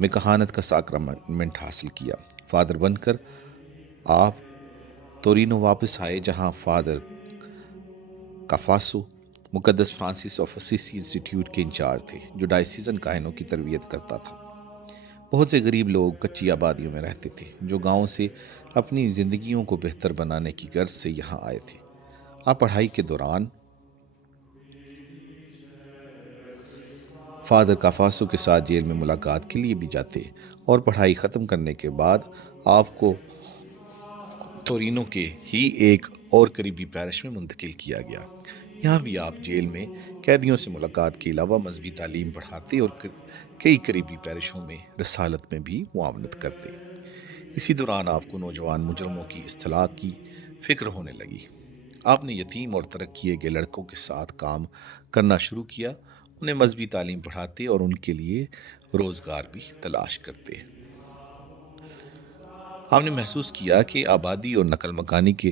میں کہانت کا ساکرامنٹ حاصل کیا۔ فادر بن کر آپ تورینو واپس آئے، جہاں فادر کافاسو مقدس فرانسس آف اسیسی انسٹیٹیوٹ کے انچارج تھے، جو ڈائسیزن کاہنوں کی تربیت کرتا تھا۔ بہت سے غریب لوگ کچی آبادیوں میں رہتے تھے، جو گاؤں سے اپنی زندگیوں کو بہتر بنانے کی غرض سے یہاں آئے تھے۔ آپ پڑھائی کے دوران فادر کافاسو کے ساتھ جیل میں ملاقات کے لیے بھی جاتے، اور پڑھائی ختم کرنے کے بعد آپ کو تورینو کے ہی ایک اور قریبی پیرش میں منتقل کیا گیا۔ یہاں بھی آپ جیل میں قیدیوں سے ملاقات کے علاوہ مذہبی تعلیم پڑھاتے اور کئی قریبی پیرشوں میں رسالت میں بھی معاونت کرتے۔ اسی دوران آپ کو نوجوان مجرموں کی اصطلاح کی فکر ہونے لگی۔ آپ نے یتیم اور ترک کیے گئے لڑکوں کے ساتھ کام کرنا شروع کیا، انہیں مذہبی تعلیم پڑھاتے اور ان کے لیے روزگار بھی تلاش کرتے۔ آپ نے محسوس کیا کہ آبادی اور نقل مکانی کے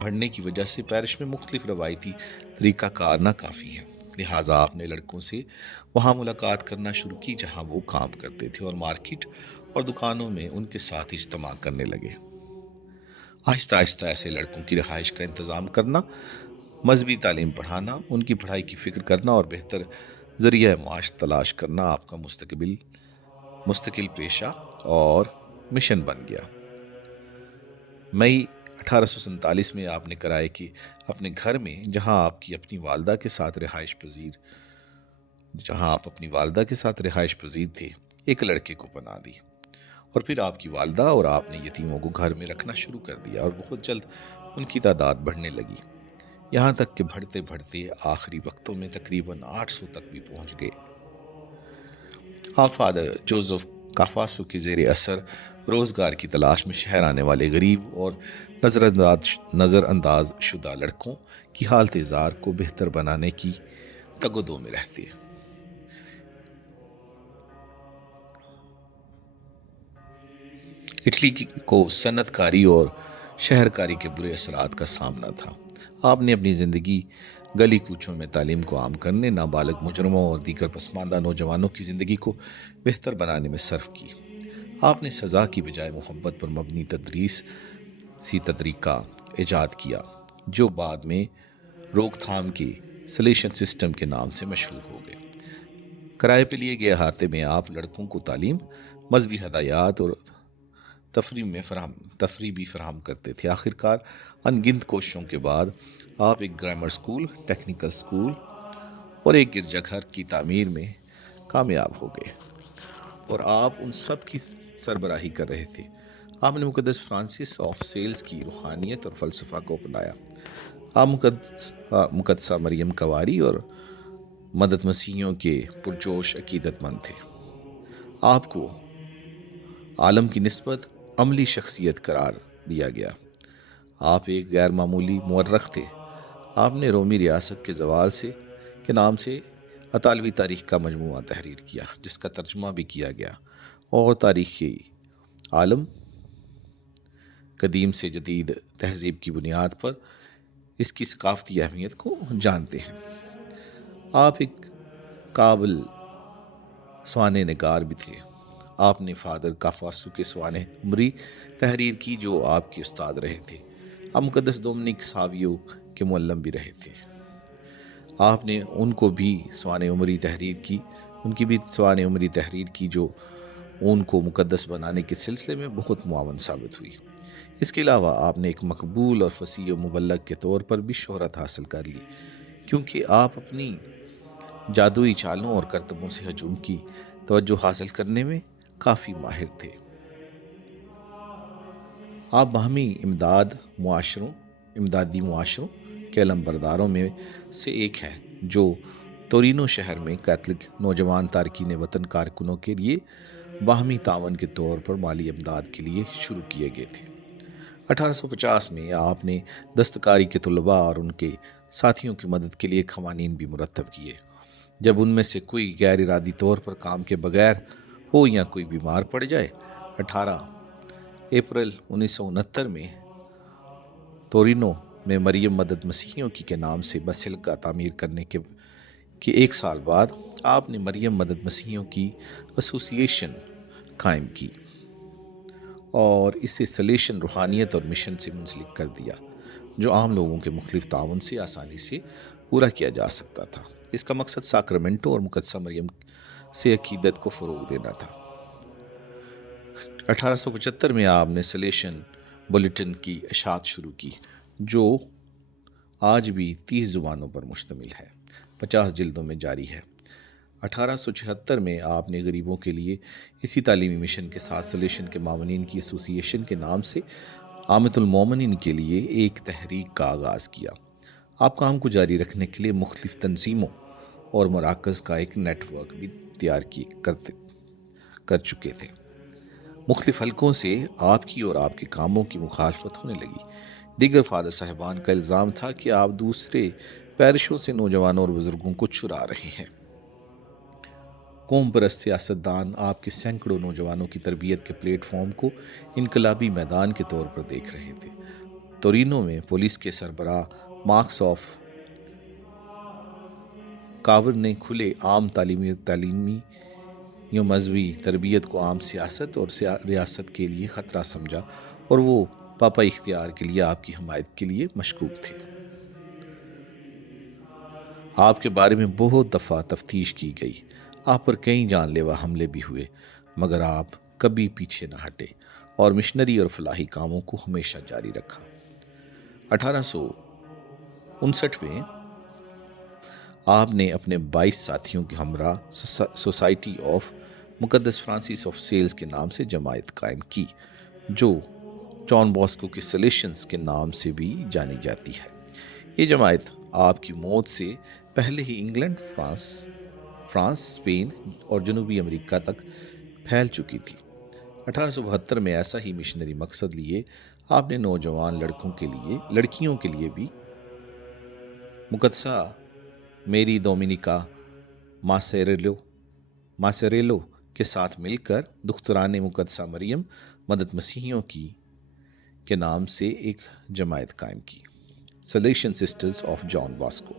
بڑھنے کی وجہ سے پیرش میں مختلف روایتی طریقہ کار ناکافی ہے، لہٰذا آپ نے لڑکوں سے وہاں ملاقات کرنا شروع کی جہاں وہ کام کرتے تھے، اور مارکیٹ اور دکانوں میں ان کے ساتھ اجتماع کرنے لگے۔ آہستہ آہستہ ایسے لڑکوں کی رہائش کا انتظام کرنا، مذہبی تعلیم پڑھانا، ان کی پڑھائی کی فکر کرنا اور بہتر ذریعہ معاش تلاش کرنا آپ کا مستقل پیشہ اور مشن بن گیا۔ مئی 1847 میں آپ نے کرائے کے اپنے گھر میں، جہاں آپ اپنی والدہ کے ساتھ رہائش پذیر تھے، ایک لڑکے کو پناہ دی، اور پھر آپ کی والدہ اور آپ نے یتیموں کو گھر میں رکھنا شروع کر دیا، اور بہت جلد ان کی تعداد بڑھنے لگی، یہاں تک کہ بڑھتے بڑھتے آخری وقتوں میں تقریباً 800 تک بھی پہنچ گئے۔ آپ فادر جوزف کافاسو کے زیر اثر روزگار کی تلاش میں شہر آنے والے غریب اور نظر انداز شدہ لڑکوں کی حالت زار کو بہتر بنانے کی تگ و دو میں رہتے۔ اٹلی کو صنعت کاری اور شہر کاری کے برے اثرات کا سامنا تھا۔ آپ نے اپنی زندگی گلی کوچوں میں تعلیم کو عام کرنے، نابالغ مجرموں اور دیگر پسماندہ نوجوانوں کی زندگی کو بہتر بنانے میں صرف کی۔ آپ نے سزا کی بجائے محبت پر مبنی تدریسی طریقہ ایجاد کیا، جو بعد میں روک تھام کے سلیشن سسٹم کے نام سے مشہور ہو گئے۔ کرائے پہ لیے گئے احاطے میں آپ لڑکوں کو تعلیم، مذہبی ہدایات اور تفریح بھی فراہم کرتے تھے۔ آخرکار ان گنت کوششوں کے بعد آپ ایک گرامر سکول، ٹیکنیکل سکول اور ایک گرجا گھر کی تعمیر میں کامیاب ہو گئے، اور آپ ان سب کی سربراہی کر رہے تھے۔ آپ نے مقدس فرانسس آف سیلز کی روحانیت اور فلسفہ کو اپنایا۔ آپ مقدسہ مریم کواری اور مدد مسیحیوں کے پرجوش عقیدت مند تھے۔ آپ کو عالم کی نسبت عملی شخصیت قرار دیا گیا۔ آپ ایک غیر معمولی مورخ تھے۔ آپ نے رومی ریاست کے زوال کے نام سے اطالوی تاریخ کا مجموعہ تحریر کیا، جس کا ترجمہ بھی کیا گیا، اور تاریخی عالم قدیم سے جدید تہذیب کی بنیاد پر اس کی ثقافتی اہمیت کو جانتے ہیں۔ آپ ایک قابل سوانح نگار بھی تھے۔ آپ نے فادر کافاسو کے سوانح عمری تحریر کی، جو آپ کے استاد رہے تھے۔ آپ مقدس دومنک ساویو کے معلم بھی رہے تھے۔ آپ نے ان کی بھی سوانح عمری تحریر کی، جو ان کو مقدس بنانے کے سلسلے میں بہت معاون ثابت ہوئی۔ اس کے علاوہ آپ نے ایک مقبول اور فصیح و مبلغ کے طور پر بھی شہرت حاصل کر لی، کیونکہ آپ اپنی جادوئی چالوں اور کرتبوں سے ہجوم کی توجہ حاصل کرنے میں کافی ماہر تھے۔ آپ باہمی امدادی معاشروں کے علمبرداروں میں سے ایک ہیں، جو تورینو شہر میں کیتھولک نوجوان تارکین وطن کارکنوں کے لیے باہمی تعاون کے طور پر مالی امداد کے لیے شروع کیے گئے تھے۔ 1850 میں آپ نے دستکاری کے طلباء اور ان کے ساتھیوں کی مدد کے لیے قوانین بھی مرتب کیے۔ جب ان میں سے کوئی غیر ارادی طور پر کام کے بغیر ہو یا کوئی بیمار پڑ جائے، 18 اپریل 1969 میں تورینو میں مریم مدد مسیحیوں کے نام سے بسیلکا تعمیر کرنے کے ایک سال بعد آپ نے مریم مدد مسیحیوں کی ایسوسی ایشن قائم کی اور اسے سلیشن روحانیت اور مشن سے منسلک کر دیا جو عام لوگوں کے مختلف تعاون سے آسانی سے پورا کیا جا سکتا تھا۔ اس کا مقصد ساکرمنٹو اور مقدسہ مریم سے عقیدت کو فروغ دینا تھا۔ 1875 میں آپ نے سلیشن بلیٹن کی اشاعت شروع کی جو آج بھی 30 زبانوں پر مشتمل ہے، 50 جلدوں میں جاری ہے۔ 1876 میں آپ نے غریبوں کے لیے اسی تعلیمی مشن کے ساتھ سلیشن کے معاونین کی ایسوسی ایشن کے نام سے عامة المومنین کے لیے ایک تحریک کا آغاز کیا۔ آپ کام کو جاری رکھنے کے لیے مختلف تنظیموں اور مراکز کا ایک نیٹ ورک بھی تیار کر چکے تھے۔ مختلف حلقوں سے آپ کی اور آپ کے کاموں کی مخالفت ہونے لگی۔ دیگر فادر صاحبان کا الزام تھا کہ آپ دوسرے پیرشوں سے نوجوانوں اور بزرگوں کو چرا رہے ہیں۔ قوم پرست سیاستدان آپ کے سینکڑوں نوجوانوں کی تربیت کے پلیٹ فارم کو انقلابی میدان کے طور پر دیکھ رہے تھے۔ تورینو میں پولیس کے سربراہ مارکس آف کاور نے کھلے عام تعلیمی یا مذہبی تربیت کو عام سیاست اور ریاست کے لیے خطرہ سمجھا اور وہ پاپا اختیار کے لیے آپ کی حمایت کے لیے مشکوک تھے۔ آپ کے بارے میں بہت دفعہ تفتیش کی گئی، آپ پر کئی جان لیوا حملے بھی ہوئے، مگر آپ کبھی پیچھے نہ ہٹے اور مشنری اور فلاحی کاموں کو ہمیشہ جاری رکھا۔ 1859 میں آپ نے اپنے 22 ساتھیوں کے ہمراہ سوسائٹی آف مقدس فرانسس آف سیلز کے نام سے جماعت قائم کی جو جان باسکو کے سلیشنز کے نام سے بھی جانی جاتی ہے۔ یہ جماعت آپ کی موت سے پہلے ہی انگلینڈ، فرانس، اسپین اور جنوبی امریکہ تک پھیل چکی تھی۔ 1872 میں ایسا ہی مشنری مقصد لیے آپ نے نوجوان لڑکیوں کے لیے بھی مقدسہ میری دومینیکا ماسیریلو کے ساتھ مل کر دختران مقدسہ مریم مدد مسیحیوں کے نام سے ایک جماعت قائم کی، سلیشن سسٹرز آف جان باسکو۔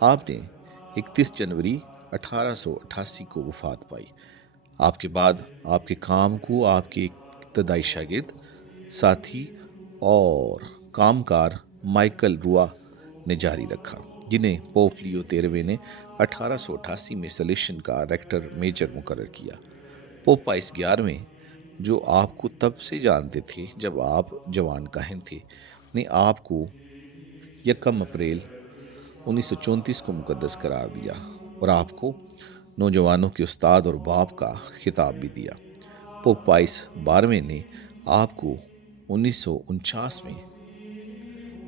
آپ نے 31 جنوری 1888 کو وفات پائی۔ آپ کے بعد آپ کے کام کو آپ کے ابتدائی شاگرد، ساتھی اور کامکار مائیکل روا نے جاری رکھا، جنہیں پوپ لیو 13ویں نے 1888 میں سلیشن کا ریکٹر میجر مقرر کیا۔ پوپ پائس 11ویں، جو آپ کو تب سے جانتے تھے جب آپ جوان کاہن تھے، نے آپ کو 1 اپریل 1934 کو مقدس قرار دیا اور آپ کو نوجوانوں کے استاد اور باپ کا خطاب بھی دیا۔ پوپ پائس 12ویں نے آپ کو 1949 میں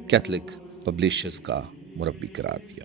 کیتھولک پبلشرز کا مربی قرار دیا۔